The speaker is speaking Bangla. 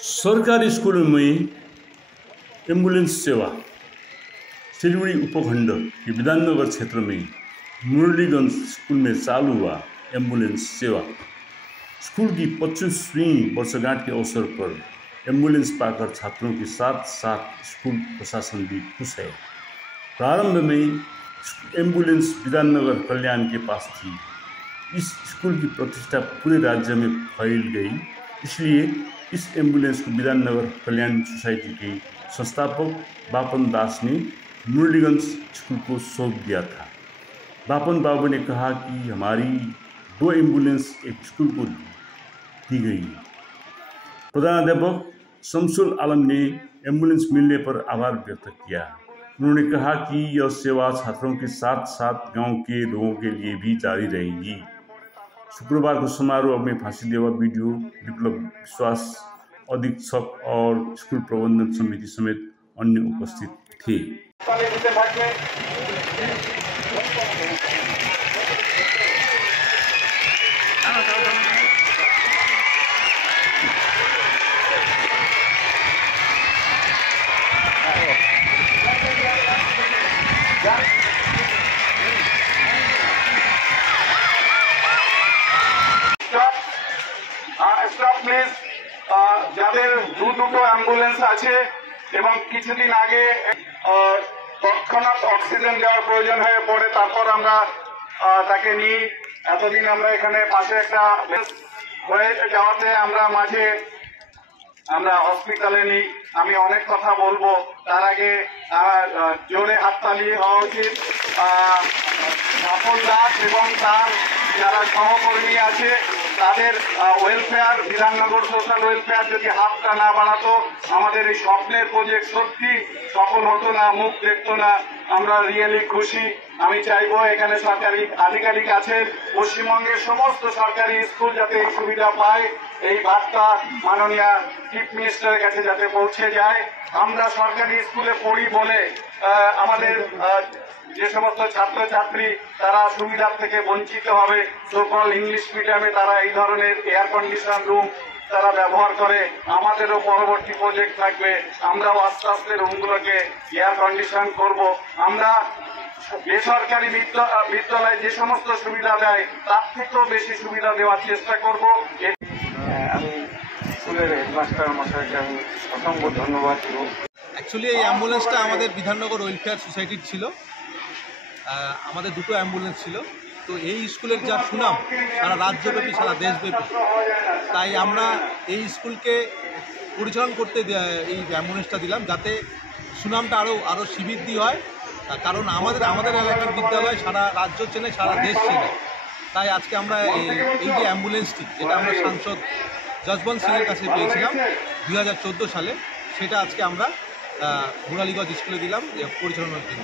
सरकारी स्कूलों में एम्बुलेंस सेवा सिलीगुड़ी उपखंड के विधाननगर क्षेत्र में मुरलीगंज स्कूल में चालू हुआ एम्बुलेंस सेवा। स्कूल की 25वीं वर्षगांठ के अवसर पर एम्बुलेंस पाकर छात्रों के साथ साथ स्कूल प्रशासन भी खुश है। प्रारंभ में एम्बुलेंस विधाननगर कल्याण के पास थी। इस स्कूल की प्रतिष्ठा पूरे राज्य में फैल गई, इसलिए इस एम्बुलेंस को विधाननगर कल्याण सोसाइटी के संस्थापक बापन दास ने मुरलीगंज स्कूल को सौंप दिया था। बापन बाबू ने कहा कि हमारी 2 एम्बुलेंस एक स्कूल को दी गई। प्रधानाध्यापक शमसुल आलम ने एम्बुलेंस मिलने पर आभार व्यक्त किया। उन्होंने कहा कि यह सेवा छात्रों के साथ साथ गांव के लोगों के लिए भी जारी रहेगी। शुक्रवार को समारोह में फांसी देवा वीडियो विप्लव विश्वास अधीक्षक और स्कूल प्रबंधन समिति समेत अन्य उपस्थित थे। প্লিজ যাদের দুটো অ্যাম্বুলেন্স আছে এবং কিছুদিন আগে তৎক্ষণাৎ অক্সিজেন দেওয়ার প্রয়োজন হয়ে পড়ে, তারপর আমরা তাকে নিই। এতদিন আমরা এখানে পাশে একটা হয়ে যাওয়াতে আমরা মাঝে হসপিটালে নিই। আমি অনেক কথা বলবো, তার আগে জোরে হাততালি হওয়া উচিত বাপন দাস এবং তার যারা সহকর্মী আছে তাদের ওয়েলফেয়ার, বিধাননগর সোশ্যাল ওয়েলফেয়ার যদি হাতটা না বাড়াতো আমাদের এই স্বপ্নের প্রজেক্ট সত্যি সফল হতো না, মুখ দেখতো না। আমরা রিয়েলি খুশি। আমি চাইবো এখানে সরকারি আধিকারিক আছেন, পশ্চিমবঙ্গের সমস্ত সরকারি স্কুল যাতে এই সুবিধা পায়, এই বার্তা মাননীয় চিফ মিনিস্টারের কাছে যাতে পৌঁছে যায়। আমরা সরকারি স্কুলে পড়ি বলে আমাদের যে সমস্ত ছাত্রছাত্রী তারা সুবিধার থেকে বঞ্চিত হবে। সকল ইংলিশ মিডিয়ামে তারা এই ধরনের এয়ার কন্ডিশন রুম তারা ব্যবহার করে। আমাদেরও পরবর্তী প্রজেক্ট থাকবে, আমরাও আস্তে আস্তে রুমগুলোকে এয়ার কন্ডিশন করব। আমরা বেসরকারি বিদ্যালয়ে যে সমস্ত সুবিধা দেয় তার থেকেও বেশি সুবিধা দেওয়ার চেষ্টা করব। আমি স্কুলের হেডমাস্টার মশাইকে আমি অসংখ্য ধন্যবাদ দেব। অ্যাকচুয়ালি এই অ্যাম্বুলেন্সটা আমাদের বিধাননগর ওয়েলফেয়ার সোসাইটির ছিল। আমাদের 2টো অ্যাম্বুলেন্স ছিল। তো এই স্কুলের যা সুনাম সারা রাজ্যব্যাপী, সারা দেশব্যাপী, তাই আমরা এই স্কুলকে পরিচালনা করতে এই অ্যাম্বুলেন্সটা দিলাম, যাতে সুনামটা আরও শিবৃদ্ধি হয়। কারণ আমাদের এলাকার বিদ্যালয় সারা রাজ্য চেনে, সারা দেশ চেনে। তাই আজকে আমরা এই যে অ্যাম্বুলেন্সটি, যেটা আমরা সাংসদ যশবন্ত সিংয়ের কাছে পেয়েছিলাম 2014 সালে, সেটা আজকে আমরা মুরালীগঞ্জ স্কুলে দিলাম পরিচালনার জন্য।